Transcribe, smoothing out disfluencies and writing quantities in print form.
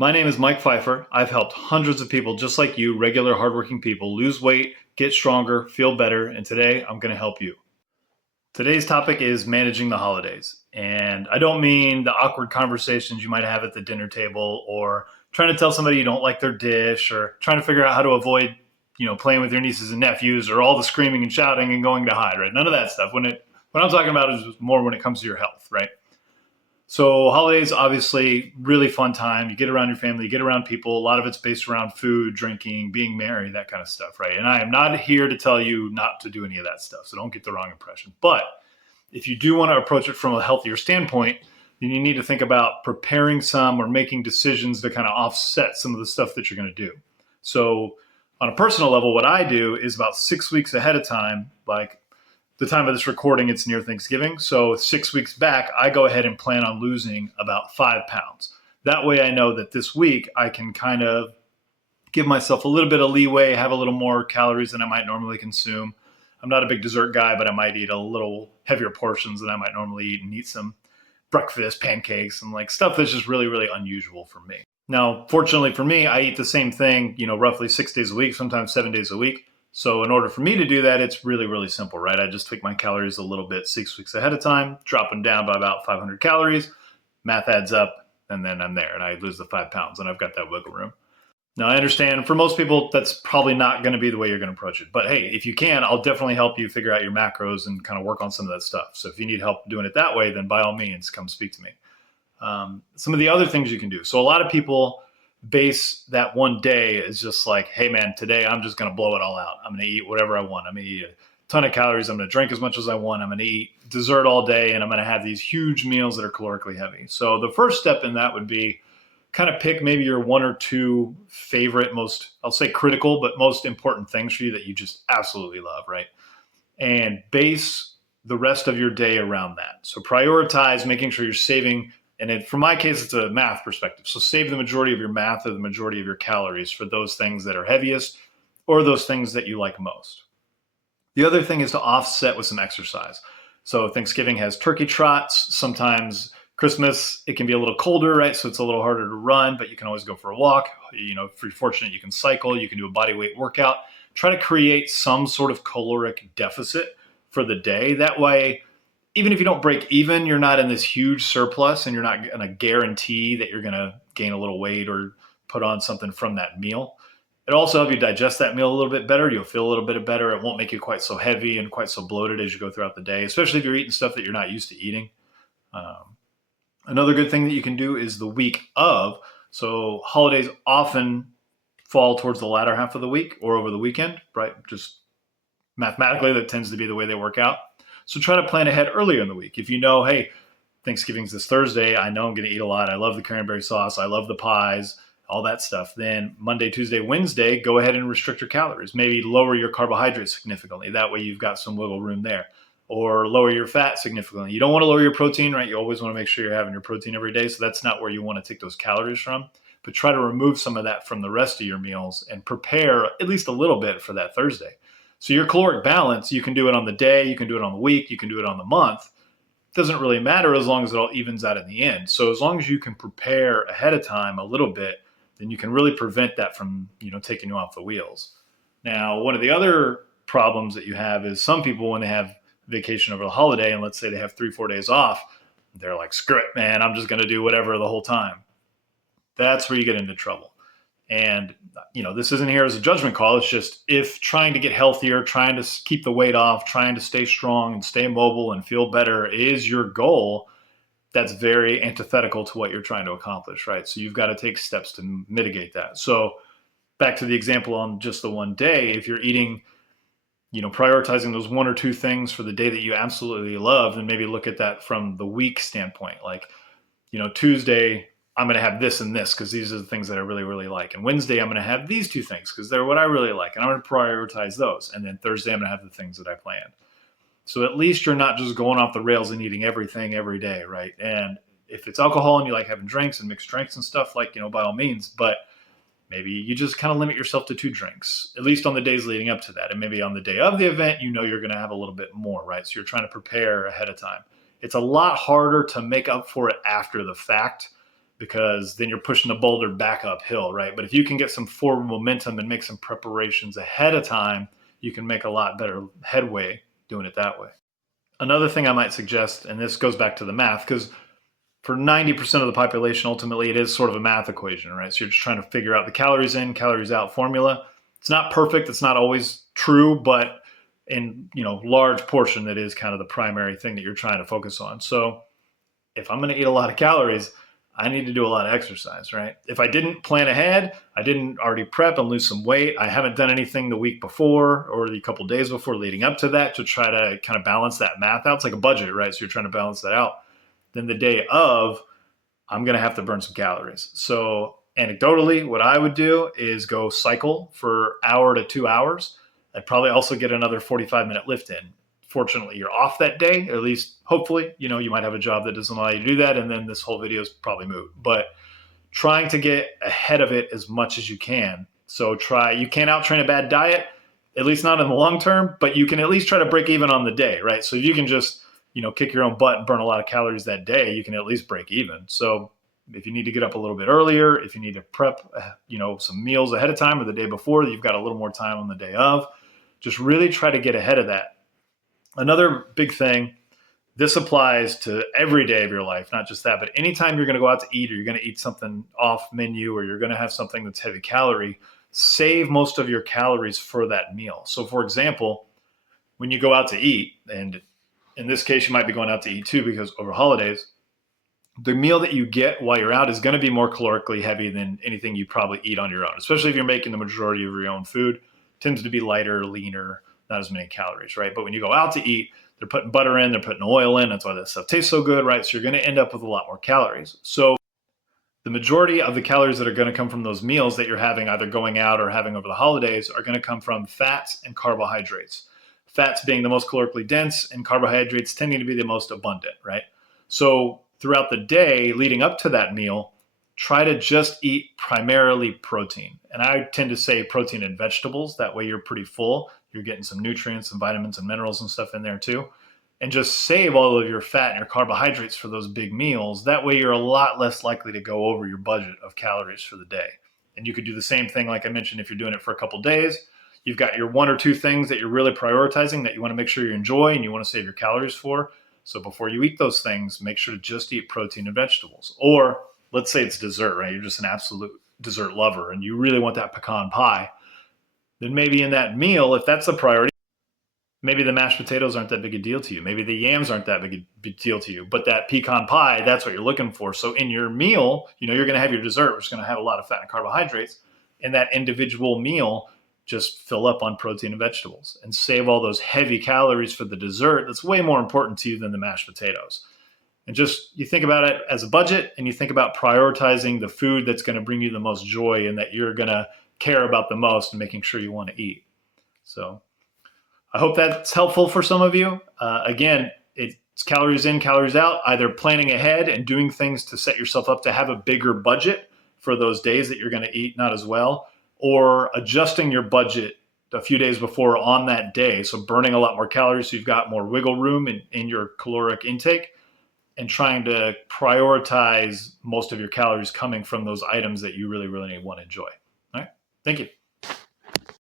My name is Mike Pfeiffer. I've helped hundreds of people just like you, regular hardworking people, lose weight, get stronger, feel better, and today I'm going to help you. Today's topic is managing the holidays. And I don't mean the awkward conversations you might have at the dinner table or trying to tell somebody you don't like their dish or trying to figure out how to avoid, playing with your nieces and nephews or all the screaming and shouting and going to hide, right? None of that stuff. What I'm talking about is more when it comes to your health, right? So holidays, obviously, really fun time. You get around your family, you get around people. A lot of it's based around food, drinking, being merry, that kind of stuff, right? And I am not here to tell you not to do any of that stuff. So don't get the wrong impression. But if you do want to approach it from a healthier standpoint, then you need to think about preparing some or making decisions to kind of offset some of the stuff that you're going to do. So on a personal level, what I do is about 6 weeks ahead of time, like the time of this recording, it's near Thanksgiving. So 6 weeks back, I go ahead and plan on losing about 5 pounds. That way I know that this week I can kind of give myself a little bit of leeway, have a little more calories than I might normally consume. I'm not a big dessert guy, but I might eat a little heavier portions than I might normally eat and eat some breakfast, pancakes, and like stuff that's just really, really unusual for me. Now, fortunately for me, I eat the same thing, roughly 6 days a week, sometimes 7 days a week. So in order for me to do that, it's really, really simple, right? I just tweak my calories a little bit 6 weeks ahead of time, drop them down by about 500 calories, math adds up, and then I'm there and I lose the 5 pounds and I've got that wiggle room. Now, I understand for most people, that's probably not going to be the way you're going to approach it. But hey, if you can, I'll definitely help you figure out your macros and kind of work on some of that stuff. So if you need help doing it that way, then by all means, come speak to me. Some of the other things you can do. So a lot of people base that one day as just like, hey man, today I'm just going to blow it all out. I'm going to eat whatever I want. I'm going to eat a ton of calories. I'm going to drink as much as I want. I'm going to eat dessert all day, and I'm going to have these huge meals that are calorically heavy. So the first step in that would be kind of pick maybe your one or two favorite, most, I'll say critical, but most important things for you that you just absolutely love, right? And base the rest of your day around that. So prioritize making sure you're saving. And for my case, it's a math perspective. So save the majority of your math or the majority of your calories for those things that are heaviest or those things that you like most. The other thing is to offset with some exercise. So Thanksgiving has turkey trots. Sometimes Christmas, it can be a little colder, right? So it's a little harder to run, but you can always go for a walk. If you're fortunate, you can cycle, you can do a body weight workout. Try to create some sort of caloric deficit for the day. That way, even if you don't break even, you're not in this huge surplus and you're not going to guarantee that you're going to gain a little weight or put on something from that meal. It'll also help you digest that meal a little bit better. You'll feel a little bit better. It won't make you quite so heavy and quite so bloated as you go throughout the day, especially if you're eating stuff that you're not used to eating. Um, Another good thing that you can do is the week of. So holidays often fall towards the latter half of the week or over the weekend, right? Just mathematically, that tends to be the way they work out. So try to plan ahead earlier in the week. If you know, hey, Thanksgiving's this Thursday, I know I'm going to eat a lot. I love the cranberry sauce. I love the pies, all that stuff. Then Monday, Tuesday, Wednesday, go ahead and restrict your calories. Maybe lower your carbohydrates significantly. That way you've got some wiggle room there. Or lower your fat significantly. You don't want to lower your protein, right? You always want to make sure you're having your protein every day. So that's not where you want to take those calories from. But try to remove some of that from the rest of your meals and prepare at least a little bit for that Thursday. So your caloric balance, you can do it on the day, you can do it on the week, you can do it on the month. It doesn't really matter as long as it all evens out in the end. So as long as you can prepare ahead of time a little bit, then you can really prevent that from, taking you off the wheels. Now, one of the other problems that you have is some people, when they have vacation over the holiday, and let's say they have 3-4 days off, they're like, screw it, man, I'm just going to do whatever the whole time. That's where you get into trouble. And, this isn't here as a judgment call. It's just if trying to get healthier, trying to keep the weight off, trying to stay strong and stay mobile and feel better is your goal, that's very antithetical to what you're trying to accomplish, right? So you've got to take steps to mitigate that. So back to the example on just the one day, if you're eating, prioritizing those one or two things for the day that you absolutely love, then maybe look at that from the week standpoint. Like, Tuesday, I'm going to have this and this because these are the things that I really, really like. And Wednesday, I'm going to have these two things because they're what I really like. And I'm going to prioritize those. And then Thursday, I'm going to have the things that I planned. So at least you're not just going off the rails and eating everything every day, right? And if it's alcohol and you like having drinks and mixed drinks and stuff, like, by all means. But maybe you just kind of limit yourself to 2 drinks, at least on the days leading up to that. And maybe on the day of the event, you're going to have a little bit more, right? So you're trying to prepare ahead of time. It's a lot harder to make up for it after the fact because then you're pushing the boulder back uphill, right? But if you can get some forward momentum and make some preparations ahead of time, you can make a lot better headway doing it that way. Another thing I might suggest, and this goes back to the math, because for 90% of the population, ultimately, it is sort of a math equation, right? So you're just trying to figure out the calories in, calories out formula. It's not perfect. It's not always true, but in large portion, it is kind of the primary thing that you're trying to focus on. So if I'm going to eat a lot of calories, I need to do a lot of exercise, right? If I didn't plan ahead, I didn't already prep and lose some weight, I haven't done anything the week before or the couple days before leading up to that to try to kind of balance that math out. It's like a budget, right? So you're trying to balance that out. Then the day of, I'm going to have to burn some calories. So anecdotally, what I would do is go cycle for hour to 2 hours. I'd probably also get another 45-minute lift in. Fortunately, you're off that day, or at least hopefully, you might have a job that doesn't allow you to do that. And then this whole video is probably moot, but trying to get ahead of it as much as you can. So you can't out train a bad diet, at least not in the long term, but you can at least try to break even on the day, right? So if you can just, kick your own butt and burn a lot of calories that day, you can at least break even. So if you need to get up a little bit earlier, if you need to prep, some meals ahead of time or the day before, you've got a little more time on the day of, just really try to get ahead of that. Another big thing, this applies to every day of your life, not just that, but anytime you're going to go out to eat or you're going to eat something off menu or you're going to have something that's heavy calorie, save most of your calories for that meal. So for example, when you go out to eat, and in this case, you might be going out to eat too, because over holidays, the meal that you get while you're out is going to be more calorically heavy than anything you probably eat on your own, especially if you're making the majority of your own food. It tends to be lighter, leaner, not as many calories, right? But when you go out to eat, they're putting butter in, they're putting oil in. That's why that stuff tastes so good, right? So you're going to end up with a lot more calories. So the majority of the calories that are going to come from those meals that you're having, either going out or having over the holidays, are going to come from fats and carbohydrates. Fats being the most calorically dense and carbohydrates tending to be the most abundant, right? So throughout the day leading up to that meal, try to just eat primarily protein. And I tend to say protein and vegetables. That way you're pretty full. You're getting some nutrients and vitamins and minerals and stuff in there too. And just save all of your fat and your carbohydrates for those big meals. That way you're a lot less likely to go over your budget of calories for the day. And you could do the same thing, like I mentioned, if you're doing it for a couple days. You've got your one or two things that you're really prioritizing that you want to make sure you enjoy and you want to save your calories for. So before you eat those things, make sure to just eat protein and vegetables. Or let's say it's dessert, right? You're just an absolute dessert lover and you really want that pecan pie. Then maybe in that meal, if that's the priority, maybe the mashed potatoes aren't that big a deal to you. Maybe the yams aren't that big a deal to you. But that pecan pie, that's what you're looking for. So in your meal, you're going to have your dessert, which is going to have a lot of fat and carbohydrates. In that individual meal, just fill up on protein and vegetables and save all those heavy calories for the dessert. That's way more important to you than the mashed potatoes. And just, you think about it as a budget and you think about prioritizing the food that's going to bring you the most joy and that you're going to care about the most and making sure you want to eat. So I hope that's helpful for some of you. Again, it's calories in, calories out, either planning ahead and doing things to set yourself up to have a bigger budget for those days that you're going to eat not as well, or adjusting your budget a few days before on that day. So burning a lot more calories so you've got more wiggle room in your caloric intake, and trying to prioritize most of your calories coming from those items that you really, really want to enjoy. All right. Thank you.